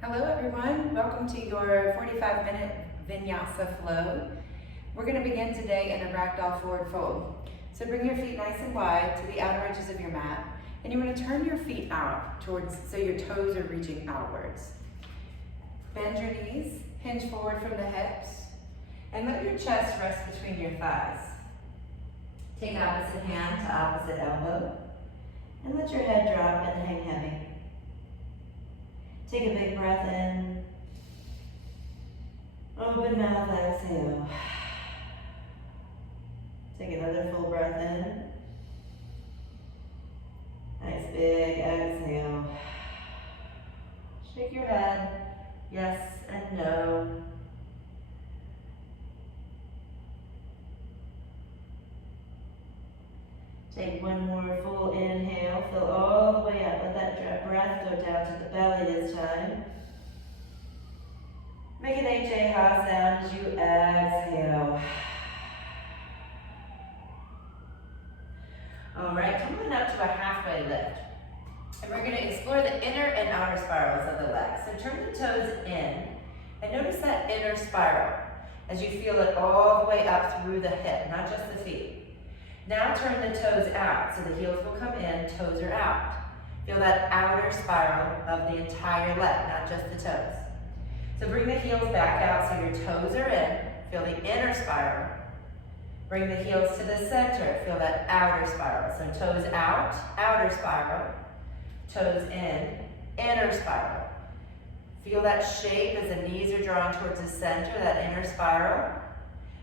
Hello everyone, welcome to your 45-minute Vinyasa flow. We're going to begin today in a ragdoll forward fold. So bring your feet nice and wide to the outer edges of your mat, and you want to turn your feet out so your toes are reaching outwards. Bend your knees, hinge forward from the hips, and let your chest rest between your thighs. Take opposite hand to opposite elbow, and let your head drop and hang heavy. Take a big breath in. Open mouth, exhale. Take another full breath in. Nice big exhale. Shake your head, yes and no. Take one more full inhale, fill all the way up. Let that breath go down to the belly this time. Make an HA-ha sound as you exhale. All right, come on up to a halfway lift. And we're going to explore the inner and outer spirals of the legs. So turn the toes in and notice that inner spiral as you feel it all the way up through the hip, not just the feet. Now turn the toes out, so the heels will come in, toes are out. Feel that outer spiral of the entire leg, not just the toes. So bring the heels back out so your toes are in. Feel the inner spiral. Bring the heels to the center. Feel that outer spiral. So toes out, outer spiral. Toes in, inner spiral. Feel that shape as the knees are drawn towards the center, that inner spiral.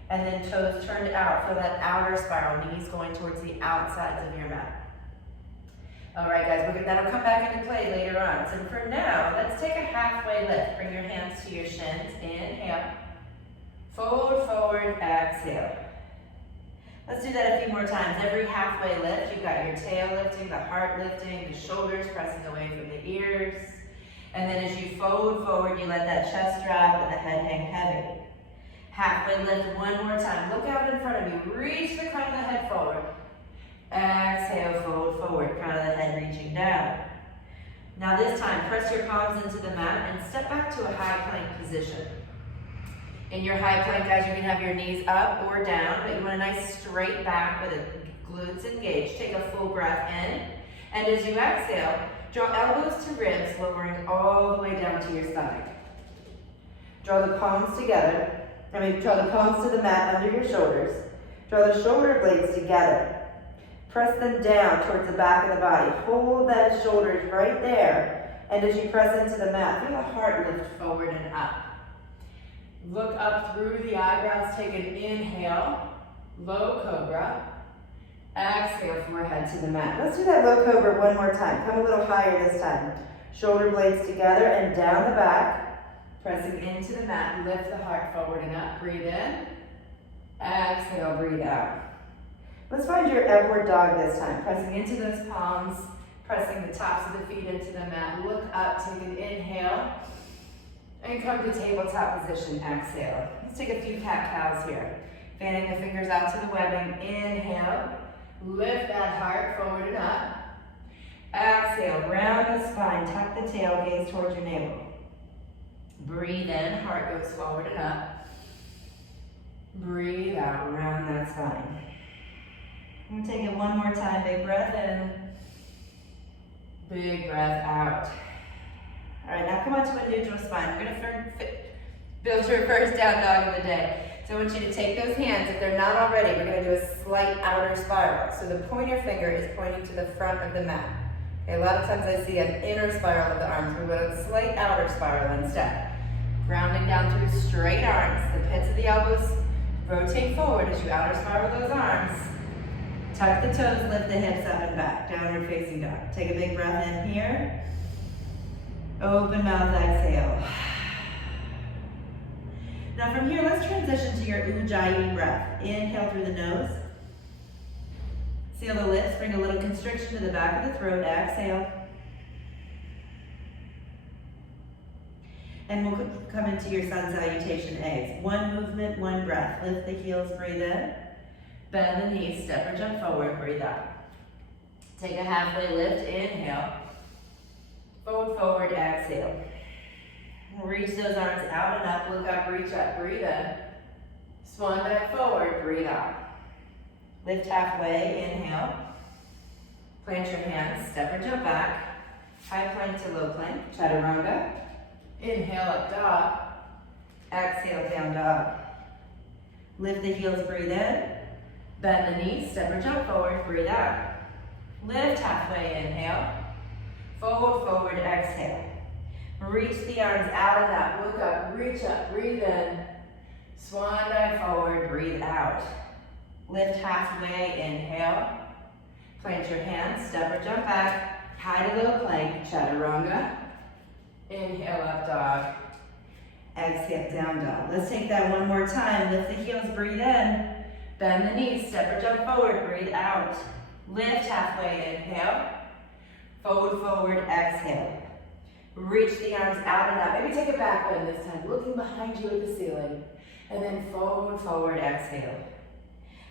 And then toes turned out. Feel that outer spiral, knees going towards the outsides of your mat. All right, guys, that'll come back into play later on. So for now, let's take a halfway lift. Bring your hands to your shins. Inhale. Fold forward, exhale. Let's do that a few more times. Every halfway lift, you've got your tail lifting, the heart lifting, the shoulders pressing away from the ears. And then as you fold forward, you let that chest drop and the head hang heavy. Halfway lift one more time. Look out in front of you. Reach the crown of the head forward. Exhale, fold forward. Crown of the head reaching down. Now this time, press your palms into the mat and step back to a high plank position. In your high plank, guys, you can have your knees up or down, but you want a nice straight back with the glutes engaged. Take a full breath in. And as you exhale, draw elbows to ribs, lowering all the way down to your stomach. Draw the palms together. Draw the palms to the mat under your shoulders. Draw the shoulder blades together. Press them down towards the back of the body. Hold that shoulders right there. And as you press into the mat, feel the heart lift forward and up. Look up through the eyebrows. Take an inhale. Low cobra. Exhale, forehead to the mat. Let's do that low cobra one more time. Come a little higher this time. Shoulder blades together and down the back. Pressing into the mat, lift the heart forward and up. Breathe in. Exhale, breathe out. Let's find your upward dog this time. Pressing into those palms, pressing the tops of the feet into the mat. Look up, take an inhale, and come to tabletop position. Exhale. Let's take a few cat-cows here. Fanning the fingers out to the webbing. Inhale. Lift that heart forward and up. Exhale, round the spine. Tuck the tail, gaze towards your navel. Breathe in, heart goes forward and up. Breathe out, round that spine. I'm gonna take it one more time. Big breath in. Big breath out. All right, now come on to a neutral spine. We're gonna build your first down dog of the day. So I want you to take those hands, if they're not already, we're gonna do a slight outer spiral. So the pointer finger is pointing to the front of the mat. Okay, a lot of times I see an inner spiral of the arms. We want a slight outer spiral instead. Grounding down through straight arms. The pits of the elbows rotate forward as you outer spiral those arms. Tuck the toes, lift the hips up and back. Downward facing dog. Take a big breath in here. Open mouth, exhale. Now from here, let's transition to your Ujjayi breath. Inhale through the nose. Seal the lips, bring a little constriction to the back of the throat. Exhale. And we'll come into your sun salutation A's. One movement, one breath. Lift the heels, breathe in. Bend the knees, step or jump forward, breathe out. Take a halfway lift, inhale. Fold forward, exhale. Reach those arms out and up, look up, reach up, breathe in. Swan dive forward, breathe out. Lift halfway, inhale. Plant your hands, step or jump back. High plank to low plank, chaturanga. Inhale, up dog. Exhale, down dog. Lift the heels, breathe in. Bend the knees, step or jump forward, breathe out. Lift halfway, inhale. Forward, forward, exhale. Reach the arms out and up, look up, reach up, breathe in. Swan dive forward, breathe out. Lift halfway, inhale. Plant your hands, step or jump back. High to low plank, chaturanga. Inhale, up dog. Exhale, down dog. Let's take that one more time. Lift the heels, breathe in. Bend the knees, step or jump forward, breathe out. Lift halfway, inhale. Forward, forward, exhale. Reach the arms out and up. Maybe take a back bend this time, looking behind you at the ceiling. And then forward, forward, exhale.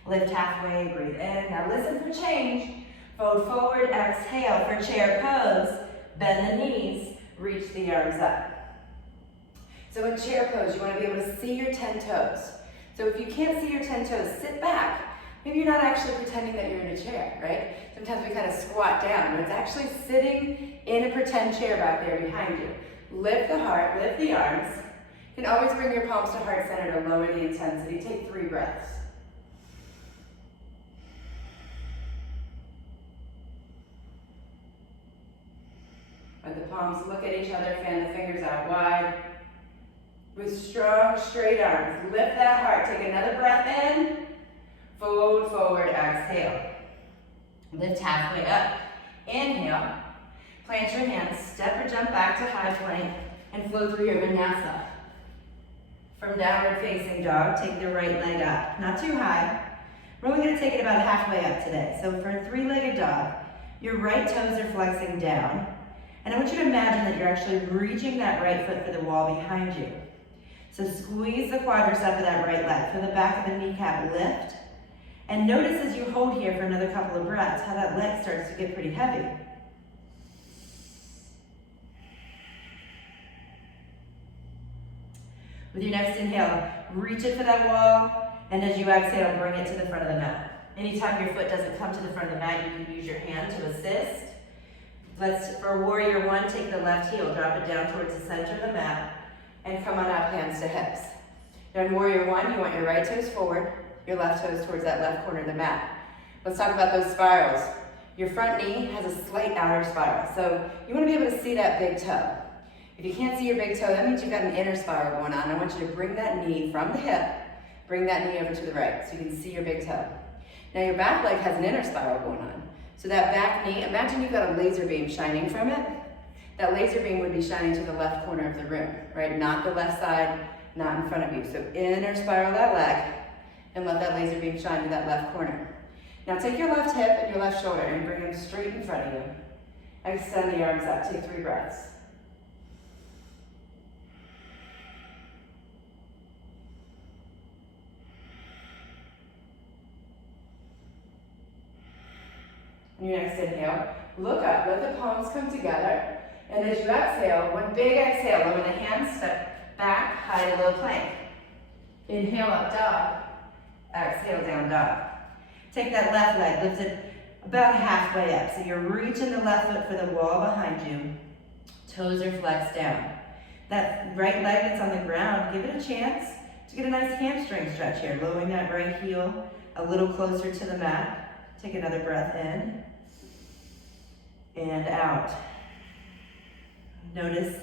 Lift halfway, breathe in. Now listen for change. Fold forward, exhale for chair pose. Bend the knees, reach the arms up. So in chair pose, you want to be able to see your 10 toes. So if you can't see your 10 toes, sit back. Maybe you're not actually pretending that you're in a chair, right? Sometimes we kind of squat down, but it's actually sitting in a pretend chair back there behind you. Lift the heart, lift the arms. You can always bring your palms to heart center to lower the intensity. Take 3 breaths. Let the palms look at each other, fan the fingers out wide. With strong, straight arms, lift that heart. Take another breath in. Fold forward, exhale. Lift halfway up. Inhale. Plant your hands, step or jump back to high plank, and flow through your vinyasa. From downward facing dog, take the right leg up. Not too high. We're only going to take it about halfway up today. So for a 3-legged dog, your right toes are flexing down. And I want you to imagine that you're actually reaching that right foot for the wall behind you. So squeeze the quadricep of that right leg. Feel the back of the kneecap lift. And notice as you hold here for another couple of breaths, how that leg starts to get pretty heavy. With your next inhale, reach it for that wall, and as you exhale, bring it to the front of the mat. Anytime your foot doesn't come to the front of the mat, you can use your hand to assist. For warrior 1, take the left heel, drop it down towards the center of the mat, and come on up, hands to hips. Now in warrior 1, you want your right toes forward, your left toes towards that left corner of the mat. Let's talk about those spirals. Your front knee has a slight outer spiral, so you want to be able to see that big toe. If you can't see your big toe, that means you've got an inner spiral going on. I want you to bring that knee from the hip, bring that knee over to the right so you can see your big toe. Now your back leg has an inner spiral going on. So that back knee, imagine you've got a laser beam shining from it. That laser beam would be shining to the left corner of the room, right? Not the left side, not in front of you. So inner spiral that leg and let that laser beam shine to that left corner. Now take your left hip and your left shoulder and bring them straight in front of you. Extend the arms up, take 3 breaths. On your next inhale, look up, let the palms come together, and as you exhale, one big exhale, lower the hands, step back, high to low plank. Inhale, up dog. Exhale, down dog. Take that left leg, lift it about halfway up, so you're reaching the left foot for the wall behind you. Toes are flexed down. That right leg that's on the ground, give it a chance to get a nice hamstring stretch here, lowering that right heel a little closer to the mat. Take another breath in and out. Notice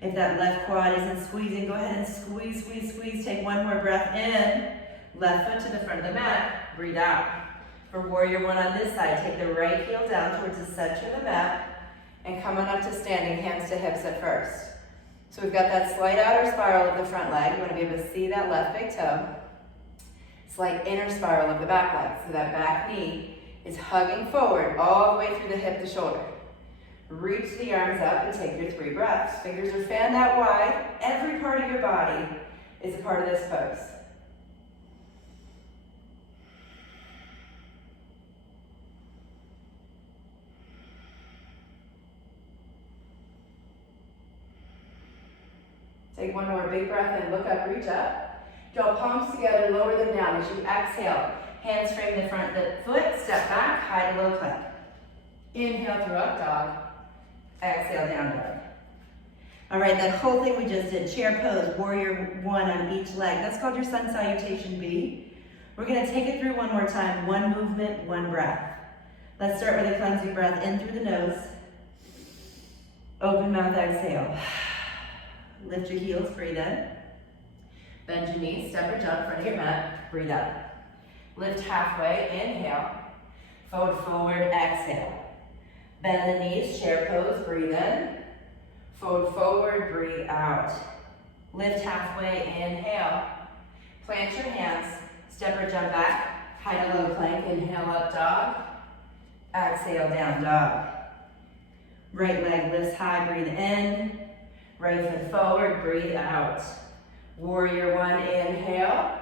if that left quad isn't squeezing, go ahead and squeeze, squeeze, squeeze. Take one more breath in. Left foot to the front of the mat. Breathe out. For warrior 1 on this side, take the right heel down towards the center of the mat and come on up to standing, hands to hips at first. So we've got that slight outer spiral of the front leg. You want to be able to see that left big toe. Slight inner spiral of the back leg. So that back knee is hugging forward all the way through the hip to shoulder. Reach the arms up and take your 3 breaths. Fingers are fanned out wide. Every part of your body is a part of this pose. Take one more big breath in, look up, reach up. Draw palms together, lower them down as you exhale. Hands frame the front foot, step back, high to low plank. Inhale through up dog, exhale down dog. All right, that whole thing we just did, chair pose, warrior one on each leg. That's called your sun salutation B. We're gonna take it through one more time, one movement, one breath. Let's start with a cleansing breath in through the nose. Open mouth, exhale. Lift your heels, breathe in. Bend your knees, step or jump, front of your mat, breathe out. Lift halfway, inhale. Fold forward, exhale. Bend the knees, chair pose, breathe in. Fold forward, breathe out. Lift halfway, inhale. Plant your hands, step or jump back, high to low plank, inhale up dog. Exhale down dog. Right leg lifts high, breathe in. Right foot forward, breathe out. Warrior one, inhale.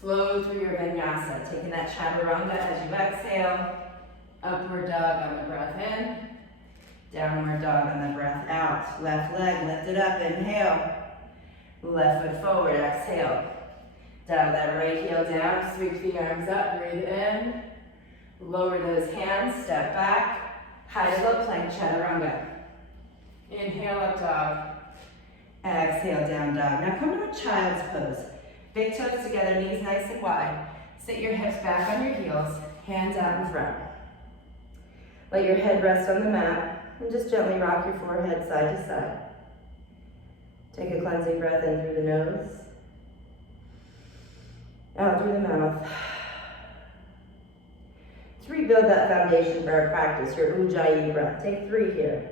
Flow through your vinyasa, taking that chaturanga as you exhale. Upward dog on the breath in. Downward dog on the breath out. Left leg lifted up, inhale. Left foot forward, exhale. Dial that right heel down, sweep the arms up, breathe in. Lower those hands, step back. High to low plank, chaturanga. Inhale up dog. Exhale down dog. Now come to a child's pose. Big toes together, knees nice and wide. Sit your hips back on your heels, hands out in front. Let your head rest on the mat and just gently rock your forehead side to side. Take a cleansing breath in through the nose, out through the mouth. To rebuild that foundation for our practice, your Ujjayi breath. Take 3 here.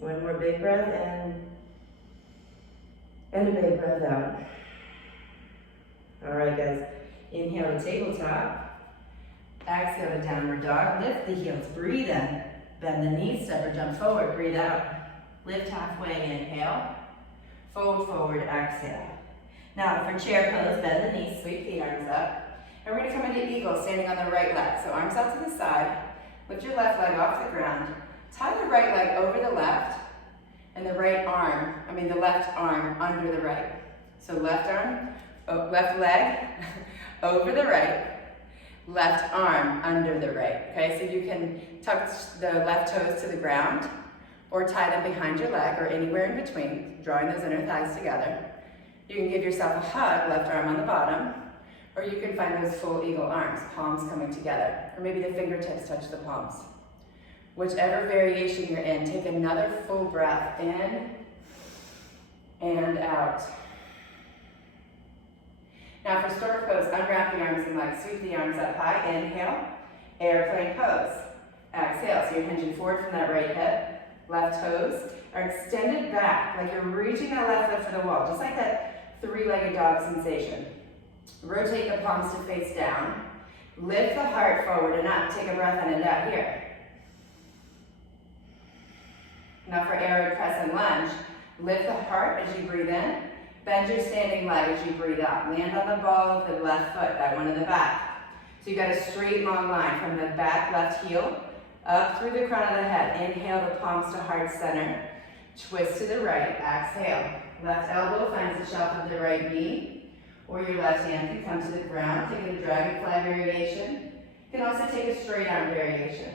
One more big breath in, and a big breath out. All right, guys. Inhale to tabletop. Exhale to downward dog. Lift the heels, breathe in. Bend the knees, step or jump forward, breathe out. Lift halfway, inhale. Fold forward, exhale. Now for chair pose, bend the knees, sweep the arms up. And we're gonna come into eagle, standing on the right leg. So arms out to the side. Lift your left leg off the ground. Tie the right leg over the left, and the left arm under the right. So left leg over the right, left arm under the right. Okay, so you can tuck the left toes to the ground, or tie them behind your leg, or anywhere in between, drawing those inner thighs together. You can give yourself a hug, left arm on the bottom, or you can find those full eagle arms, palms coming together, or maybe the fingertips touch the palms. Whichever variation you're in, take another full breath in and out. Now for stork pose, unwrap the arms and legs, sweep the arms up high, inhale, airplane pose. Exhale, so you're hinging forward from that right hip, left toes are extended back, like you're reaching that left leg for the wall, just like that 3-legged dog sensation. Rotate the palms to face down, lift the heart forward and up, take a breath in and out here. Now for air crescent lunge, lift the heart as you breathe in, bend your standing leg as you breathe out. Land on the ball of the left foot, that one in the back. So you've got a straight long line from the back left heel, up through the crown of the head. Inhale the palms to heart center, twist to the right, exhale. Left elbow finds the shelf of the right knee, or your left hand can come to the ground. Take a dragonfly variation. You can also take a straight arm variation.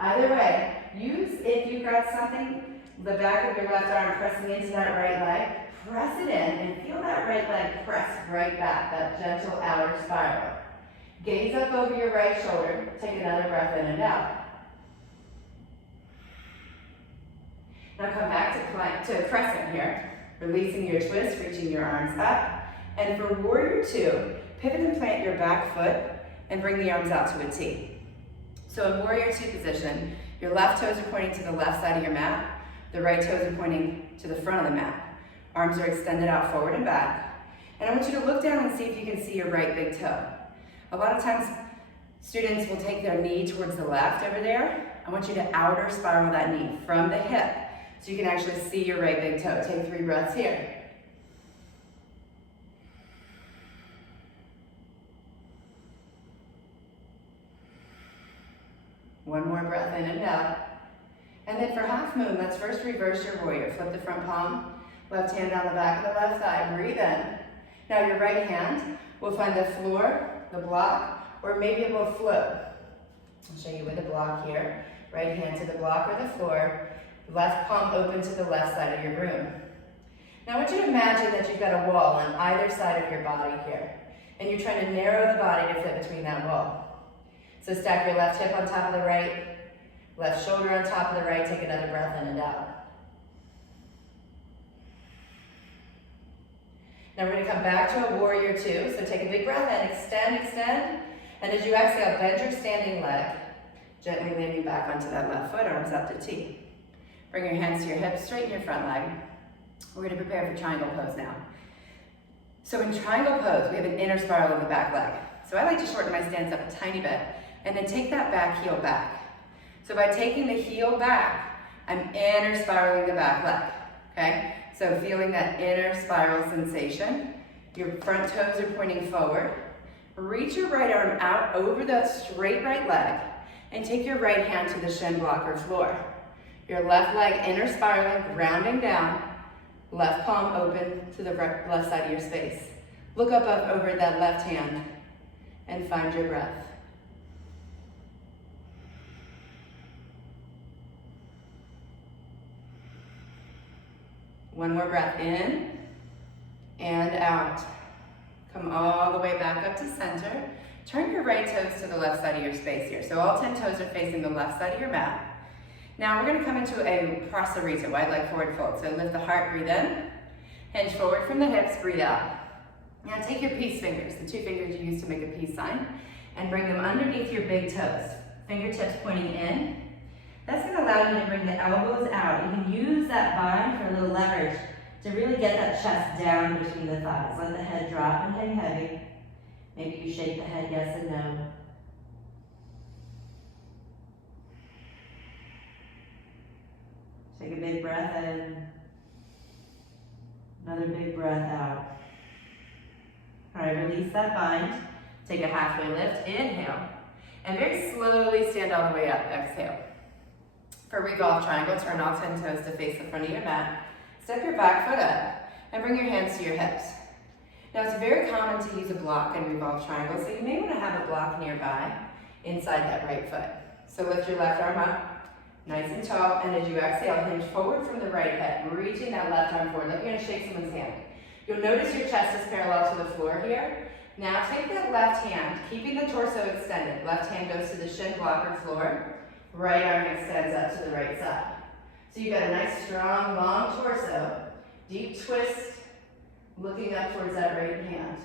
Either way, use, if you've got something, the back of your left arm pressing into that right leg, press it in and feel that right leg press right back, that gentle outer spiral. Gaze up over your right shoulder, take another breath in and out. Now come back to crescent here, releasing your twist, reaching your arms up. And for warrior two, pivot and plant your back foot and bring the arms out to a T. So in warrior two position, your left toes are pointing to the left side of your mat, the right toes are pointing to the front of the mat. Arms are extended out forward and back. And I want you to look down and see if you can see your right big toe. A lot of times, students will take their knee towards the left over there. I want you to outer spiral that knee from the hip so you can actually see your right big toe. Take 3 breaths here. One more breath in and down. And then for half moon, let's first reverse your warrior. Flip the front palm, left hand down the back of the left thigh, breathe in. Now your right hand will find the floor, the block, or maybe it will float. I'll show you with the block here. Right hand to the block or the floor, left palm open to the left side of your room. Now I want you to imagine that you've got a wall on either side of your body here, and you're trying to narrow the body to fit between that wall. So stack your left hip on top of the right, left shoulder on top of the right, take another breath in and out. Now we're going to come back to a warrior two, so take a big breath in, extend, extend, and as you exhale, bend your standing leg, gently landing back onto that left foot, arms up to T. Bring your hands to your hips, straighten your front leg. We're going to prepare for triangle pose now. So in triangle pose, we have an inner spiral of the back leg. So I like to shorten my stance up a tiny bit, and then take that back heel back. So by taking the heel back, I'm inner spiraling the back leg, okay? So feeling that inner spiral sensation, your front toes are pointing forward. Reach your right arm out over that straight right leg, and take your right hand to the shin block or floor. Your left leg inner spiraling, grounding down, left palm open to the left side of your space. Look up over that left hand and find your breath. One more breath in and out. Come all the way back up to center. Turn your right toes to the left side of your space here. So all 10 toes are facing the left side of your mat. Now we're going to come into a prasarita, wide leg forward fold. So lift the heart, breathe in. Hinge forward from the hips, breathe out. Now take your peace fingers, the two fingers you use to make a peace sign, and bring them underneath your big toes. Fingertips pointing in. That's going to allow you to bring the elbows out. You can use that bind for a little leverage to really get that chest down between the thighs. Let the head drop and hang heavy. Maybe you shake the head yes and no. Take a big breath in. Another big breath out. All right, release that bind. Take a halfway lift, inhale. And very slowly stand all the way up, exhale. For revolve triangle, turn all 10 toes to face the front of your mat. Step your back foot up and bring your hands to your hips. Now it's very common to use a block in revolve triangle, so you may want to have a block nearby inside that right foot. So lift your left arm up, nice and tall, and as you exhale, hinge forward from the right hip, reaching that left arm forward, like you're going to shake someone's hand. You'll notice your chest is parallel to the floor here. Now take that left hand, keeping the torso extended. Left hand goes to the shin block or floor. Right arm extends up to the right side. So you've got a nice, strong, long torso. Deep twist, looking up towards that right hand.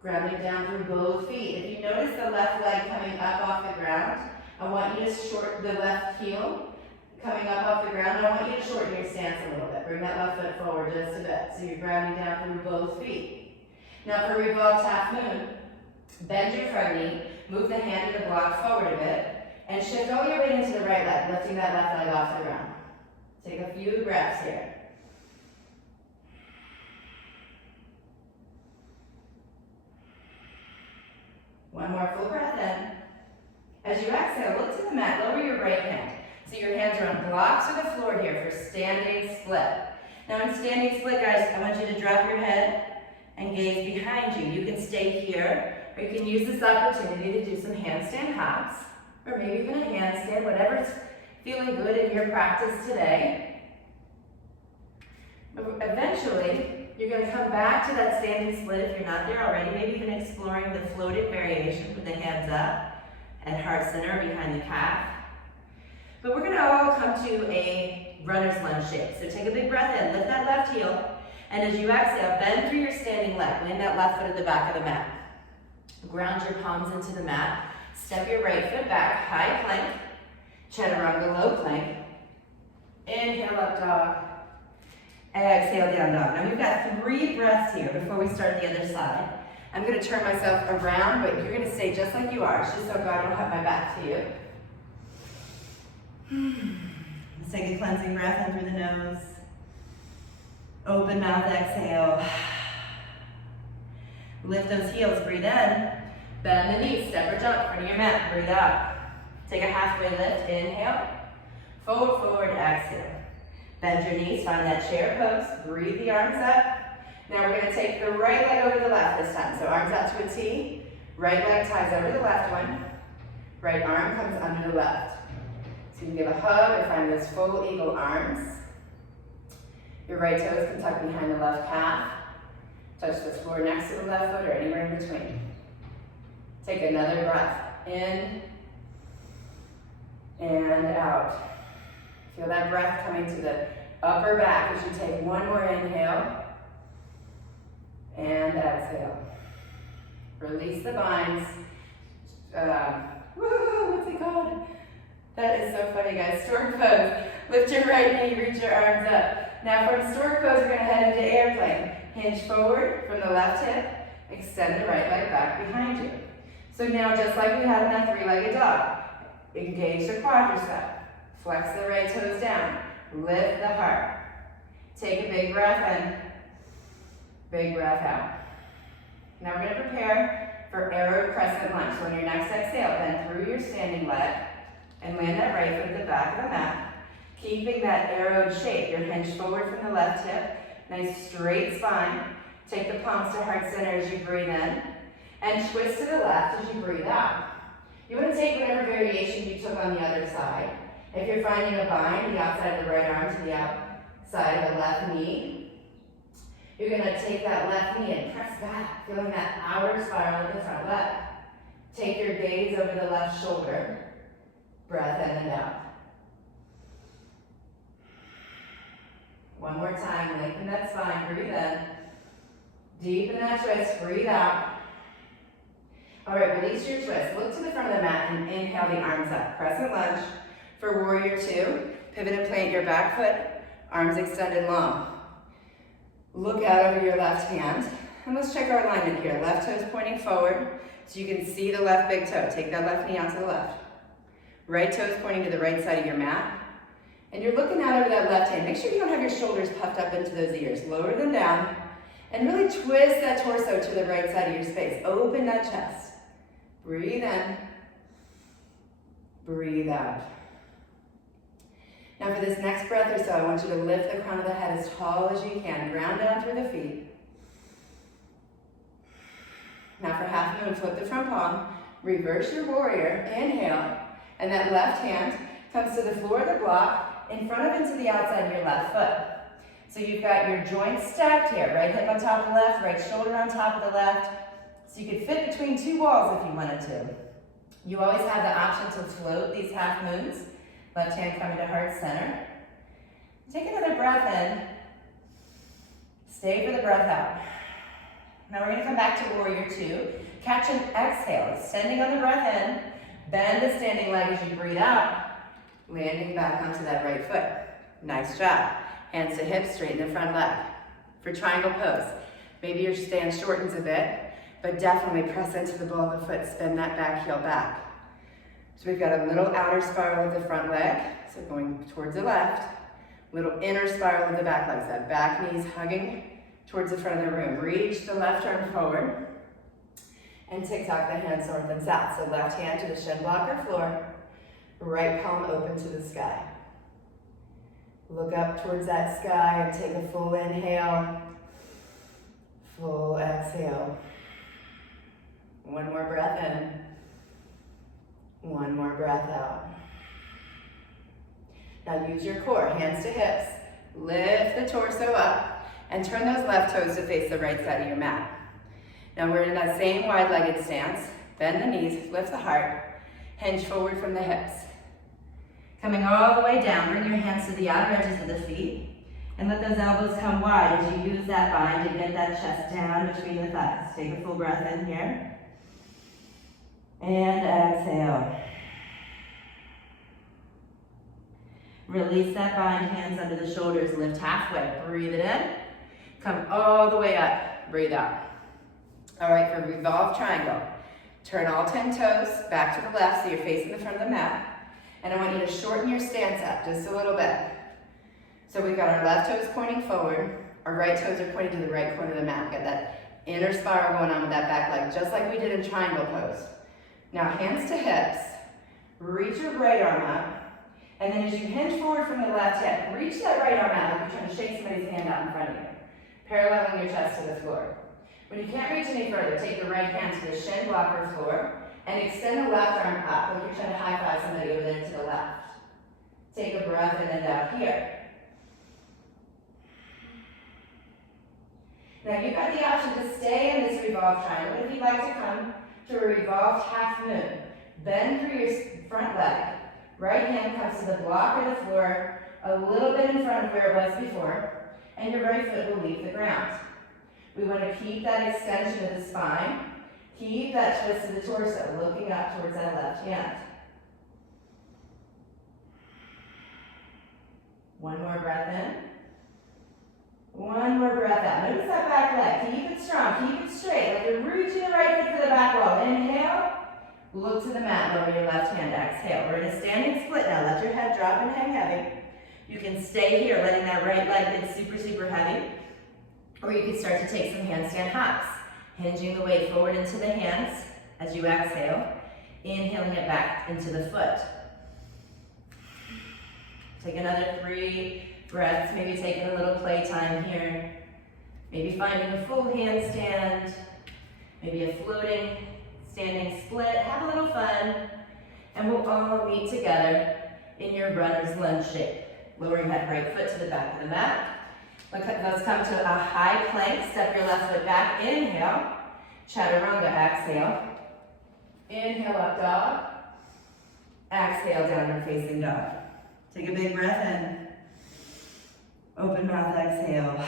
Grounding down through both feet. If you notice the left leg coming up off the ground, I want you to shorten the left heel coming up off the ground. I want you to shorten your stance a little bit. Bring that left foot forward just a bit. So you're grounding down through both feet. Now for revolved half moon, bend your front knee, move the hand of the block forward a bit, and shift all your weight into the right leg, lifting that left leg off the ground. Take a few breaths here. One more full breath in. As you exhale, look to the mat, lower your right hand. So your hands are on blocks or the floor here for standing split. Now in standing split, guys, I want you to drop your head and gaze behind you. You can stay here, or you can use this opportunity to do some handstand hops, or maybe even a handstand, whatever's feeling good in your practice today. Eventually, you're going to come back to that standing split if you're not there already, maybe even exploring the floating variation with the hands up and heart center behind the calf. But we're going to all come to a runner's lunge shape. So take a big breath in, lift that left heel, and as you exhale, bend through your standing leg, land that left foot at the back of the mat. Ground your palms into the mat, step your right foot back, high plank, chaturanga low plank. Inhale up dog, exhale down dog. Now we've got 3 breaths here before we start the other side. I'm going to turn myself around, but you're going to stay just like you are. It's just so I don't have my back to you. Let's take a cleansing breath in through the nose. Open mouth, exhale. Lift those heels, breathe in. Bend the knees, step or jump, front of your mat, breathe out. Take a halfway lift, inhale. Fold forward, exhale. Bend your knees, find that chair pose. Breathe the arms up. Now we're gonna take the right leg over the left this time. So arms out to a T. Right leg ties over the left one. Right arm comes under the left. So you can give a hug or find those full eagle arms. Your right toes can tuck behind the left calf. Touch the floor next to the left foot or anywhere in between. Take another breath. In and out. Feel that breath coming to the upper back as you take one more inhale and exhale. Release the binds. Woo, what's it called? That is so funny, guys. Stork pose. Lift your right knee, reach your arms up. Now from stork pose, we're gonna head into airplane. Hinge forward from the left hip. Extend the right leg back behind you. So now, just like we had in that three-legged dog, engage the quadricep. Flex the right toes down. Lift the heart. Take a big breath in. Big breath out. Now we're gonna prepare for arrow crescent lunge. So on your next exhale, bend through your standing leg and land that right foot at the back of the mat. Keeping that arrowed shape. You're hinged forward from the left hip. Nice straight spine. Take the palms to heart center as you breathe in. And twist to the left as you breathe out. You want to take whatever variation you took on the other side. If you're finding a bind, the outside of the right arm to the outside of the left knee, you're going to take that left knee and press back, feeling that outer spiral of the front leg. Take your gaze over the left shoulder. Breath in and out. One more time, lengthen that spine, breathe in. Deepen that twist, breathe out. All right, release your twist. Look to the front of the mat and inhale the arms up. Crescent lunge for warrior two. Pivot and plant your back foot, arms extended long. Look out over your left hand. And let's check our alignment here. Left toes pointing forward so you can see the left big toe. Take that left knee out to the left. Right toes pointing to the right side of your mat. And you're looking out over that left hand. Make sure you don't have your shoulders puffed up into those ears. Lower them down. And really twist that torso to the right side of your space. Open that chest. Breathe in. Breathe out. Now for this next breath or so, I want you to lift the crown of the head as tall as you can. Ground down through the feet. Now for half moon, flip the front palm. Reverse your warrior. Inhale. And that left hand comes to the floor of the block in front of and to the outside of your left foot. So you've got your joints stacked here. Right hip on top of the left, right shoulder on top of the left. So you could fit between two walls if you wanted to. You always have the option to float these half moons. Left hand coming to heart center. Take another breath in. Stay for the breath out. Now we're gonna come back to warrior two. Catch an exhale, extending on the breath in. Bend the standing leg as you breathe out. Landing back onto that right foot. Nice job. Hands to hips, straighten the front leg. For triangle pose, maybe your stance shortens a bit, but definitely press into the ball of the foot, spin that back heel back. So we've got a little outer spiral of the front leg, so going towards the left, little inner spiral of the back leg, so that back knee's hugging towards the front of the room. Reach the left arm forward, and tick-tock the hands north and south. So left hand to the shin blocker floor, right palm open to the sky. Look up towards that sky and take a full inhale, full exhale. One more breath in, one more breath out. Now use your core, hands to hips, lift the torso up, and turn those left toes to face the right side of your mat. Now we're in that same wide-legged stance. Bend the knees, lift the heart, hinge forward from the hips. Coming all the way down, bring your hands to the outer edges of the feet, and let those elbows come wide as you use that bind to get that chest down between the thighs. Take a full breath in here. And exhale. Release that bind, hands under the shoulders, lift halfway. Breathe it in. Come all the way up, breathe out. All right, for revolve triangle. Turn all 10 toes back to the left so you're facing the front of the mat. And I want you to shorten your stance up just a little bit. So we've got our left toes pointing forward, our right toes are pointing to the right corner of the mat. We've got that inner spiral going on with that back leg, just like we did in triangle pose. Now hands to hips, reach your right arm up, and then as you hinge forward from the left hip, reach that right arm out like you're trying to shake somebody's hand out in front of you, paralleling your chest to the floor. When you can't reach any further, take the right hand to the shin blocker floor, and extend the left arm up like you're trying to high five somebody over there to the left. Take a breath in and out here. Now you've got the option to stay in this revolved triangle, but if you'd like to come to a revolved half moon, bend through your front leg. Right hand comes to the block or the floor, a little bit in front of where it was before, and your right foot will leave the ground. We want to keep that extension of the spine. Keep that twist of the torso, looking up towards that left hand. One more breath in. One more breath out. Notice that back leg. Keep it strong. Keep it straight. Like you're reaching the right foot to the back wall. Inhale. Look to the mat. Lower your left hand. Exhale. We're in a standing split now. Let your head drop and hang heavy. You can stay here, letting that right leg get super, super heavy. Or you can start to take some handstand hops. Hinging the weight forward into the hands as you exhale. Inhaling it back into the foot. Take another 3 breaths, maybe taking a little playtime here. Maybe finding a full handstand, maybe a floating standing split. Have a little fun, and we'll all meet together in your runner's lunge shape. Lowering that right foot to the back of the mat. Let's come to a high plank. Step your left foot back. Inhale. Chaturanga. Exhale. Inhale, up dog. Exhale, downward facing dog. Take a big breath in. Open mouth, exhale.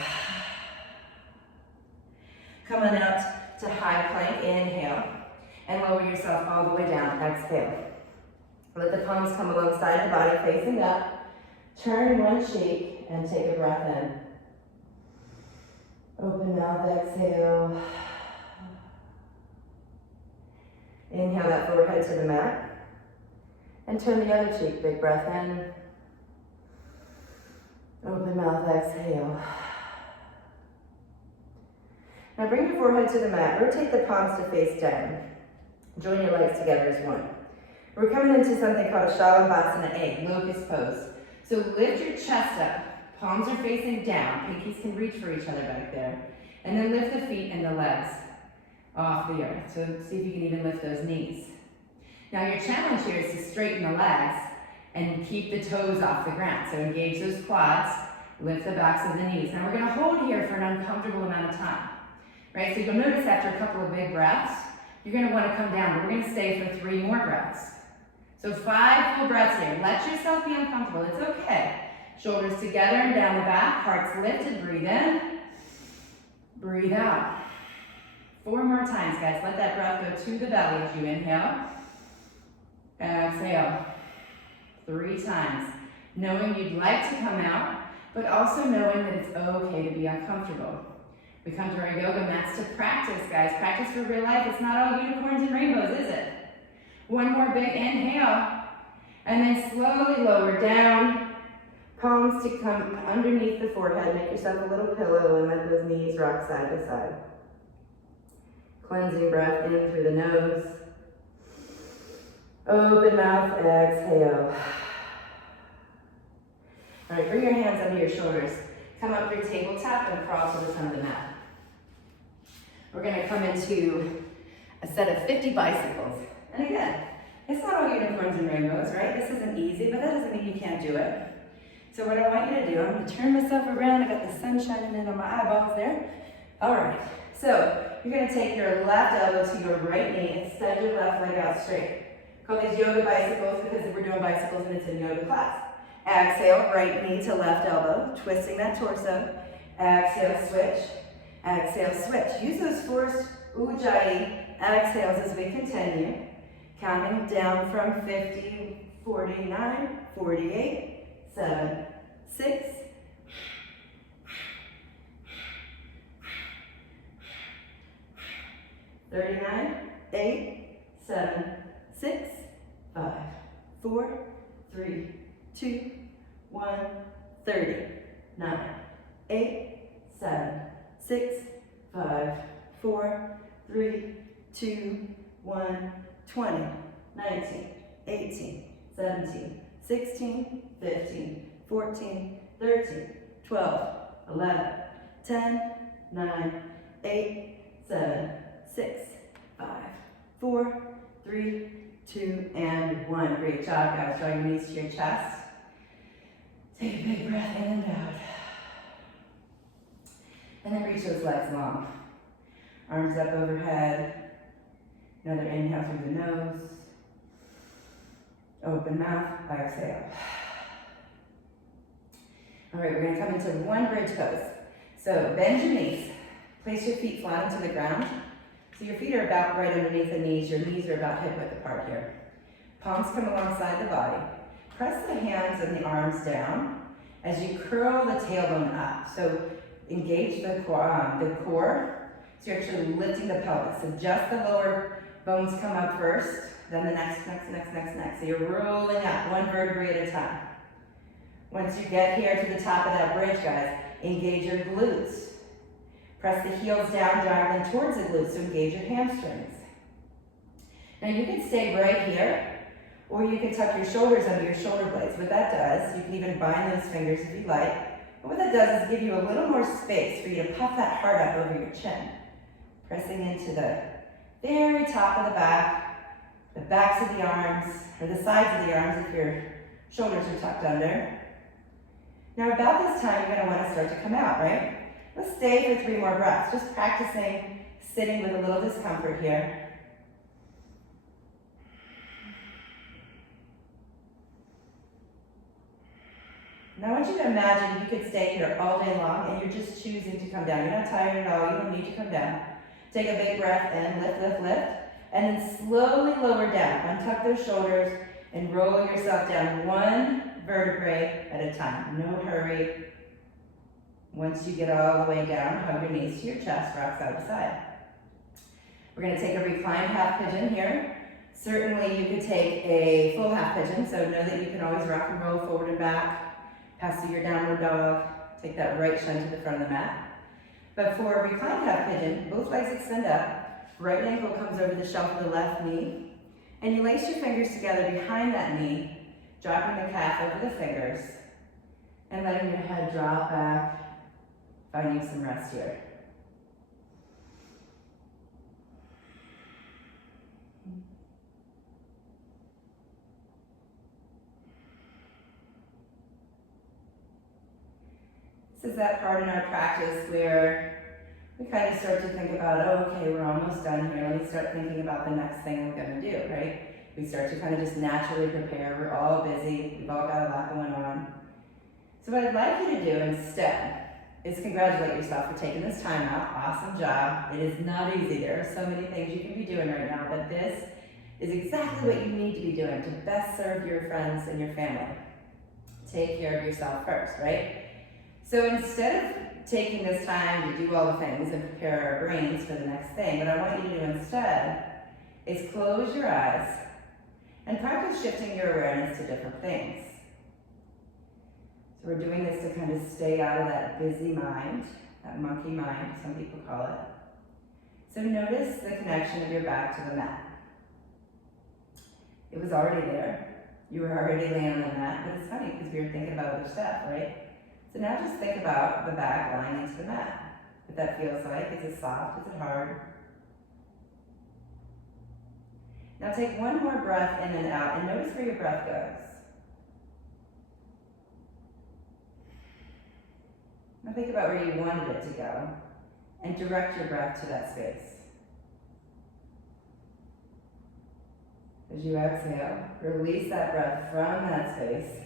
Come on out to high plank, inhale. And lower yourself all the way down, exhale. Let the palms come alongside the body, facing up. Turn one cheek and take a breath in. Open mouth, exhale. Inhale that forehead to the mat. And turn the other cheek, big breath in. Open mouth, exhale. Now bring your forehead to the mat. Rotate the palms to face down. Join your legs together as one. We're coming into something called a shavasana A, locust pose. So lift your chest up. Palms are facing down. Pinkies can reach for each other back there. And then lift the feet and the legs off the earth. So see if you can even lift those knees. Now your challenge here is to straighten the legs and keep the toes off the ground. So engage those quads, lift the backs of the knees. Now we're gonna hold here for an uncomfortable amount of time, right? So you'll notice after a couple of big breaths, you're gonna wanna come down, but we're gonna stay for 3 more breaths. So 5 full breaths here. Let yourself be uncomfortable, it's okay. Shoulders together and down the back, hearts lifted, breathe in, breathe out. 4 more times, guys. Let that breath go to the belly as you inhale. Exhale. 3 times. Knowing you'd like to come out, but also knowing that it's okay to be uncomfortable. We come to our yoga mats to practice, guys. Practice for real life. It's not all unicorns and rainbows, is it? 1 more big inhale. And then slowly lower down. Palms to come underneath the forehead. Make yourself a little pillow and let those knees rock side to side. Cleansing breath in through the nose. Open mouth, exhale. All right, bring your hands under your shoulders. Come up your tabletop and crawl to the front of the mat. We're gonna come into a set of 50 bicycles. And again, it's not all unicorns and rainbows, right? This isn't easy, but that doesn't mean you can't do it. So what I want you to do, I'm gonna turn myself around. I got the sun shining in on my eyeballs there. All right, so you're gonna take your left elbow to your right knee and extend your left leg out straight. Call these yoga bicycles because we're doing bicycles and it's a yoga class. Exhale, right knee to left elbow, twisting that torso. Exhale, switch. Exhale, switch. Use those forced ujjayi exhales as we continue. Counting down from 50, 49, 48, 7, 6, 39, 8, 7, 6, 5, 4, 3, 2, 1, 30, 9, 8, 7, 6, 5, 4, 3, 2, 1, 20, 19, 18, 17, 16, 15, 14, 13, 12, 11, 10, 9, 8, 7, 6, 5, 4, 3, 2, and 1. Great job, guys. Draw your knees to your chest. Take a big breath in and out. And then reach those legs long. Arms up overhead. Another inhale through the nose. Open mouth, exhale. All right, we're gonna come into one bridge pose. So bend your knees. Place your feet flat into the ground. So your feet are about right underneath the knees. Your knees are about hip width apart here. Palms come alongside the body. Press the hands and the arms down as you curl the tailbone up. So engage the core. So you're actually lifting the pelvis. So just the lower bones come up first, then the next. So you're rolling up one vertebrae at a time. Once you get here to the top of that bridge, guys, engage your glutes. Press the heels down, drag them towards the glutes, so engage your hamstrings. Now you can stay right here, or you can tuck your shoulders under your shoulder blades. What that does, you can even bind those fingers if you like. But what that does is give you a little more space for you to puff that heart up over your chin. Pressing into the very top of the backs of the arms, or the sides of the arms if your shoulders are tucked under. Now about this time, you're gonna wanna start to come out, right? Let's stay for 3 more breaths, just practicing sitting with a little discomfort here. Now I want you to imagine you could stay here all day long and you're just choosing to come down. You're not tired at all, you don't need to come down. Take a big breath in, lift, and then slowly lower down. Untuck those shoulders and roll yourself down one vertebrae at a time. No hurry. Once you get all the way down, hug your knees to your chest, rock side to side. We're gonna take a reclined half pigeon here. Certainly you could take a full half pigeon, so know that you can always rock and roll forward and back, pass through your downward dog, take that right shin to the front of the mat. But for a reclined half pigeon, both legs extend up, right ankle comes over the shelf of the left knee, and you lace your fingers together behind that knee, dropping the calf over the fingers, and letting your head drop back, finding some rest here. This is that part in our practice where we kind of start to think about, oh, okay, we're almost done here. Let me start thinking about the next thing we're gonna do, right? We start to kind of just naturally prepare. We're all busy. We've all got a lot going on. So what I'd like you to do instead is congratulate yourself for taking this time out. Awesome job. It is not easy. There are so many things you can be doing right now, but this is exactly what you need to be doing to best serve your friends and your family. Take care of yourself first, right? So instead of taking this time to do all the things and prepare our brains for the next thing, what I want you to do instead is close your eyes and practice shifting your awareness to different things. So we're doing this to kind of stay out of that busy mind, that monkey mind, some people call it. So notice the connection of your back to the mat. It was already there. You were already laying on the mat, but it's funny because we were thinking about other stuff, right? So now just think about the back lying into the mat. What that feels like. Is it soft? Is it hard? Now take one more breath in and out and notice where your breath goes. Now think about where you wanted it to go and direct your breath to that space. As you exhale, release that breath from that space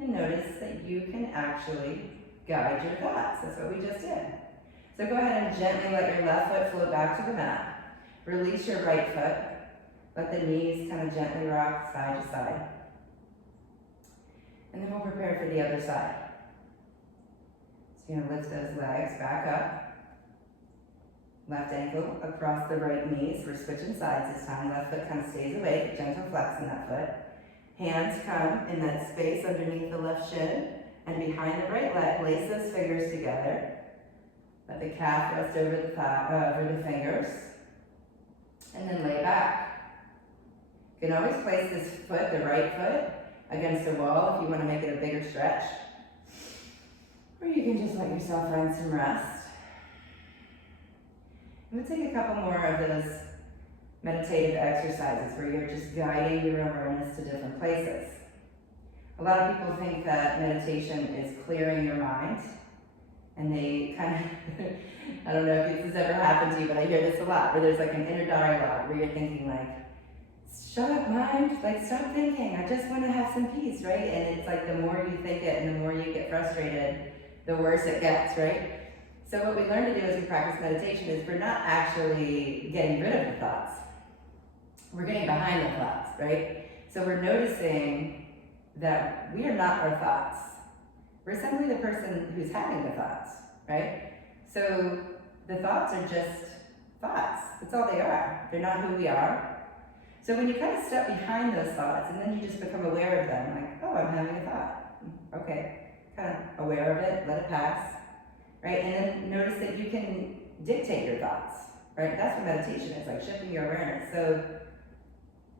and notice that you can actually guide your thoughts. That's what we just did. So go ahead and gently let your left foot float back to the mat. Release your right foot. Let the knees kind of gently rock side to side. And then we'll prepare for the other side. So you're gonna lift those legs back up. Left ankle across the right knees. We're switching sides this time. Left foot kind of stays awake, gentle flex in that foot. Hands come in that space underneath the left shin and behind the right leg. Lace those fingers together. Let the calf rest over the fingers. And then lay back. You can always place this foot, the right foot, against the wall if you want to make it a bigger stretch. Or you can just let yourself find some rest. I'm going to take a couple more of those meditative exercises where you're just guiding your awareness to different places. A lot of people think that meditation is clearing your mind, and they kind of, I don't know if this has ever happened to you, but I hear this a lot, where there's like an inner dialogue where you're thinking like, shut up mind, like stop thinking, I just want to have some peace, right? And it's like the more you think it and the more you get frustrated, the worse it gets, right? So what we learn to do as we practice meditation is we're not actually getting rid of the thoughts. We're getting behind the thoughts, right? So we're noticing that we are not our thoughts. We're simply the person who's having the thoughts, right? So the thoughts are just thoughts. That's all they are. They're not who we are. So when you kind of step behind those thoughts and then you just become aware of them, like, oh, I'm having a thought. Okay, kind of aware of it, let it pass, right? And then notice that you can dictate your thoughts, right? That's what meditation is, like shifting your awareness. So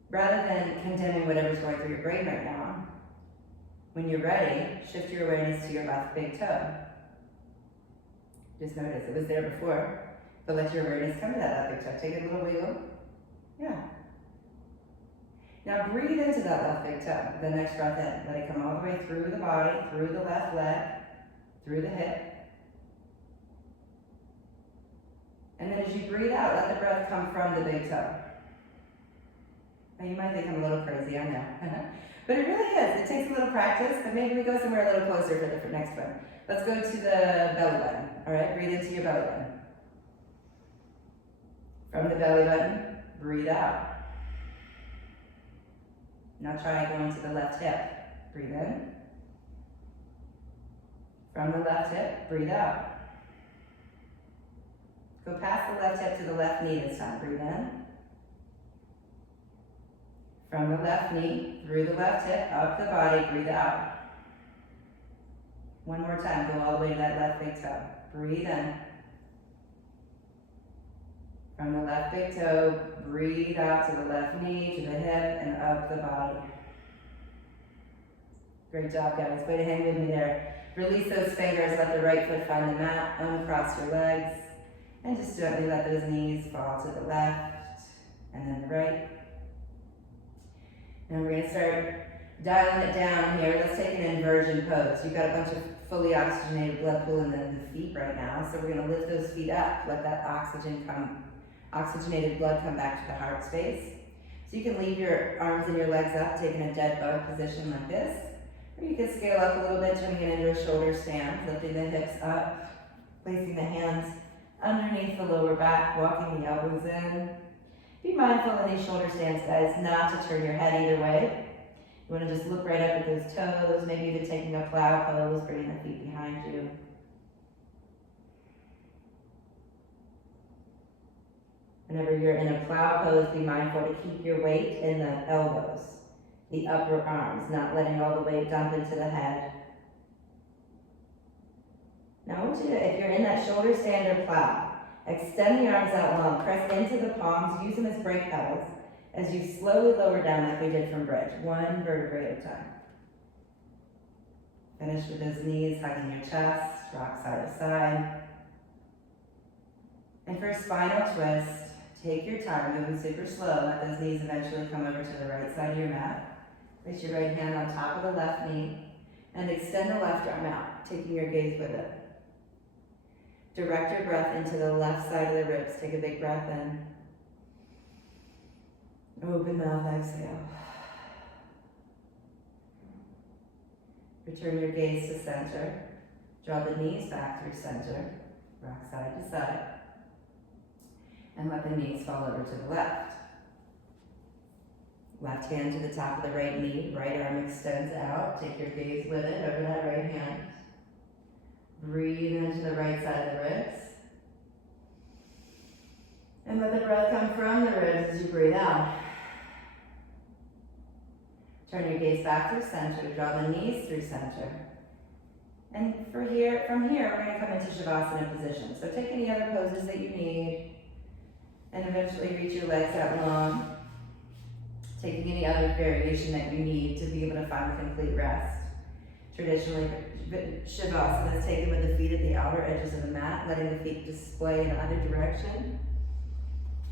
rather than condemning whatever's going through your brain right now, when you're ready, shift your awareness to your left big toe. Just notice, it was there before, but let your awareness come to that left big toe. Take a little wiggle. Yeah. Now breathe into that left big toe, the next breath in. Let it come all the way through the body, through the left leg, through the hip. And then as you breathe out, let the breath come from the big toe. Now you might think I'm a little crazy, I know. But it really is. It takes a little practice, but maybe we go somewhere a little closer for the next one. Let's go to the belly button. All right, breathe into your belly button. From the belly button, breathe out. Now try going to the left hip. Breathe in. From the left hip, breathe out. Go past the left hip to the left knee this time. Breathe in. From the left knee, through the left hip, up the body, breathe out. One more time, go all the way to that left big toe. Breathe in. From the left big toe, breathe out to the left knee, to the hip, and up the body. Great job, guys. Way to hang with me there. Release those fingers, let the right foot find the mat, uncross your legs, and just gently let those knees fall to the left, and then the right. And we're going to start dialing it down here. Let's take an inversion pose. You've got a bunch of fully oxygenated blood pool in the feet right now, so we're going to lift those feet up, let that oxygenated blood come back to the heart space. So you can leave your arms and your legs up, taking a dead bug position like this. Or you can scale up a little bit, turning it into a shoulder stand, lifting the hips up, placing the hands underneath the lower back, walking the elbows in. Be mindful in these shoulder stands, guys, not to turn your head either way. You want to just look right up at those toes, maybe even taking a plow pose, bringing the feet behind you. Whenever you're in a plow pose, be mindful to keep your weight in the elbows, the upper arms, not letting all the weight dump into the head. Now I want you to, if you're in that shoulder stand or plow, extend the arms out long, press into the palms, use them as brake pedals, as you slowly lower down like we did from bridge, one vertebrae at a time. Finish with those knees hugging your chest, rock side to side. And for a spinal twist, take your time, moving super slow, let those knees eventually come over to the right side of your mat. Place your right hand on top of the left knee, and extend the left arm out, taking your gaze with it. Direct your breath into the left side of the ribs. Take a big breath in. Open mouth, exhale. Return your gaze to center. Draw the knees back through center. Rock side to side. And let the knees fall over to the left. Left hand to the top of the right knee. Right arm extends out. Take your gaze with it over that right hand. Breathe into the right side of the ribs. And let the breath come from the ribs as you breathe out. Turn your gaze back through center. Draw the knees through center. And from here, we're going to come into shavasana position. So take any other poses that you need. And eventually reach your legs out long. taking any other variation that you need to be able to find complete rest. Traditionally, shavasana is taken with the feet at the outer edges of the mat, letting the feet display in either direction.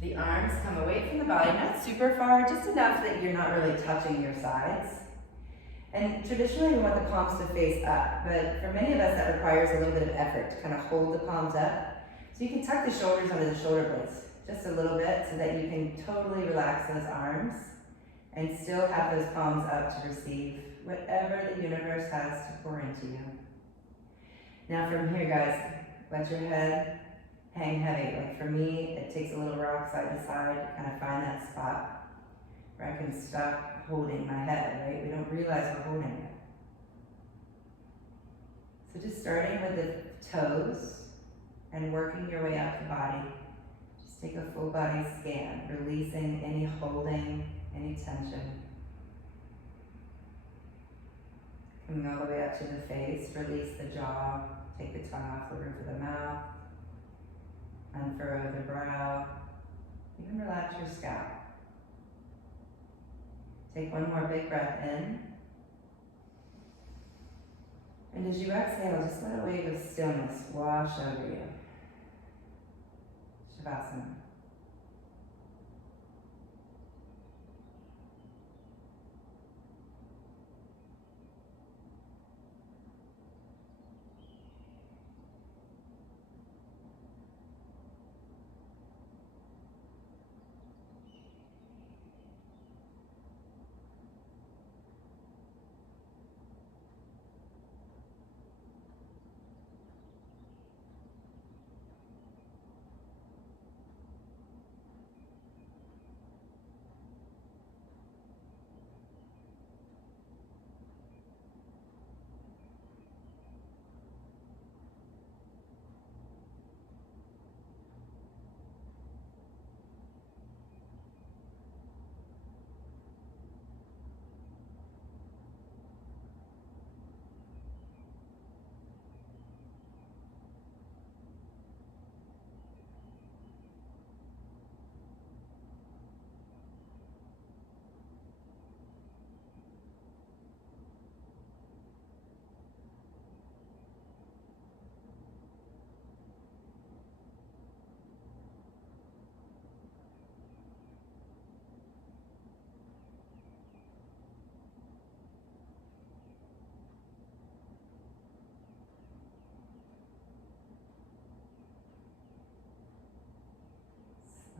The arms come away from the body, not super far, just enough that you're not really touching your sides. And traditionally, we want the palms to face up, but for many of us, that requires a little bit of effort to kind of hold the palms up. So you can tuck the shoulders under the shoulder blades just a little bit so that you can totally relax those arms and still have those palms up to receive whatever the universe has to pour into you. Now from here, guys, let your head hang heavy. Like for me, it takes a little rock side to side to kind of find that spot where I can stop holding my head, right? We don't realize we're holding it. So just starting with the toes and working your way up the body. Just take a full body scan, releasing any holding, any tension. Coming all the way up to the face, release the jaw, take the tongue off the roof of the mouth, unfurrow the brow, even relax your scalp. Take one more big breath in. And as you exhale, just let a wave of stillness wash over you. Shavasana.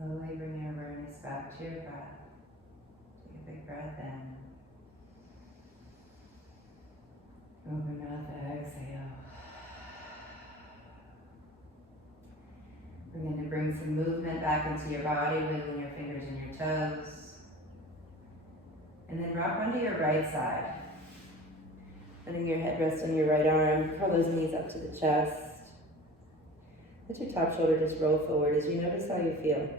Slowly bring your awareness back to your breath. Take a big breath in. Open mouth, exhale. Begin to bring some movement back into your body, wiggling your fingers and your toes. And then rock onto your right side. Letting your head rest on your right arm. Curl those knees up to the chest. Let your top shoulder just roll forward as you notice how you feel.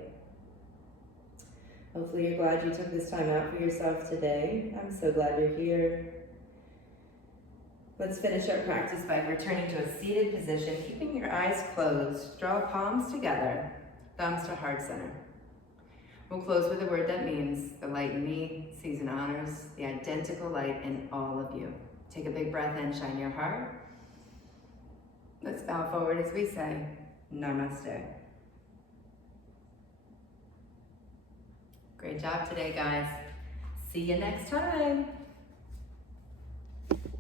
Hopefully you're glad you took this time out for yourself today. I'm so glad you're here. Let's finish our practice by returning to a seated position, keeping your eyes closed. Draw palms together, thumbs to heart center. We'll close with a word that means the light in me sees and honors the identical light in all of you. Take a big breath in, shine your heart. Let's bow forward as we say, Namaste. Great job today, guys. See you next time.